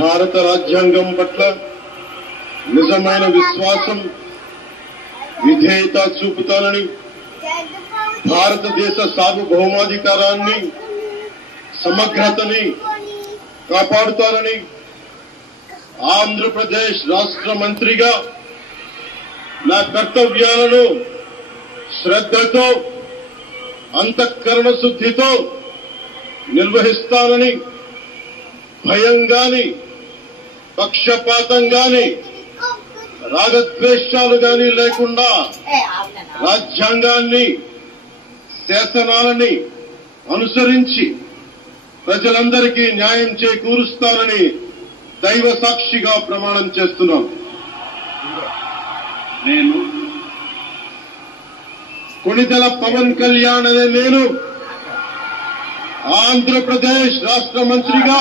భారత రాజ్యాంగం పట్ల నిజమైన విశ్వాసం విధేయత చూపుతానని, భారతదేశ సార్వభౌమాధికారాన్ని సమగ్రతని కాపాడుతానని ఆంధ్రప్రదేశ్ రాష్ట్ర మంత్రిగా నా కర్తవ్యాలను శ్రద్ధతో అంతఃకరణ శుద్ధితో నిర్వహిస్తానని, భయం గాని పక్షపాతం గాని రాగద్వేషాలు గాని లేకుండా రాజ్యాంగాన్ని శాసనాలని అనుసరించి ప్రజలందరికీ న్యాయం చేకూరుస్తానని దైవ సాక్షిగా ప్రమాణం చేస్తున్నాను. నేను కొణిదెల పవన్ కళ్యాణ్ అనే నేను ఆంధ్రప్రదేశ్ రాష్ట్ర మంత్రిగా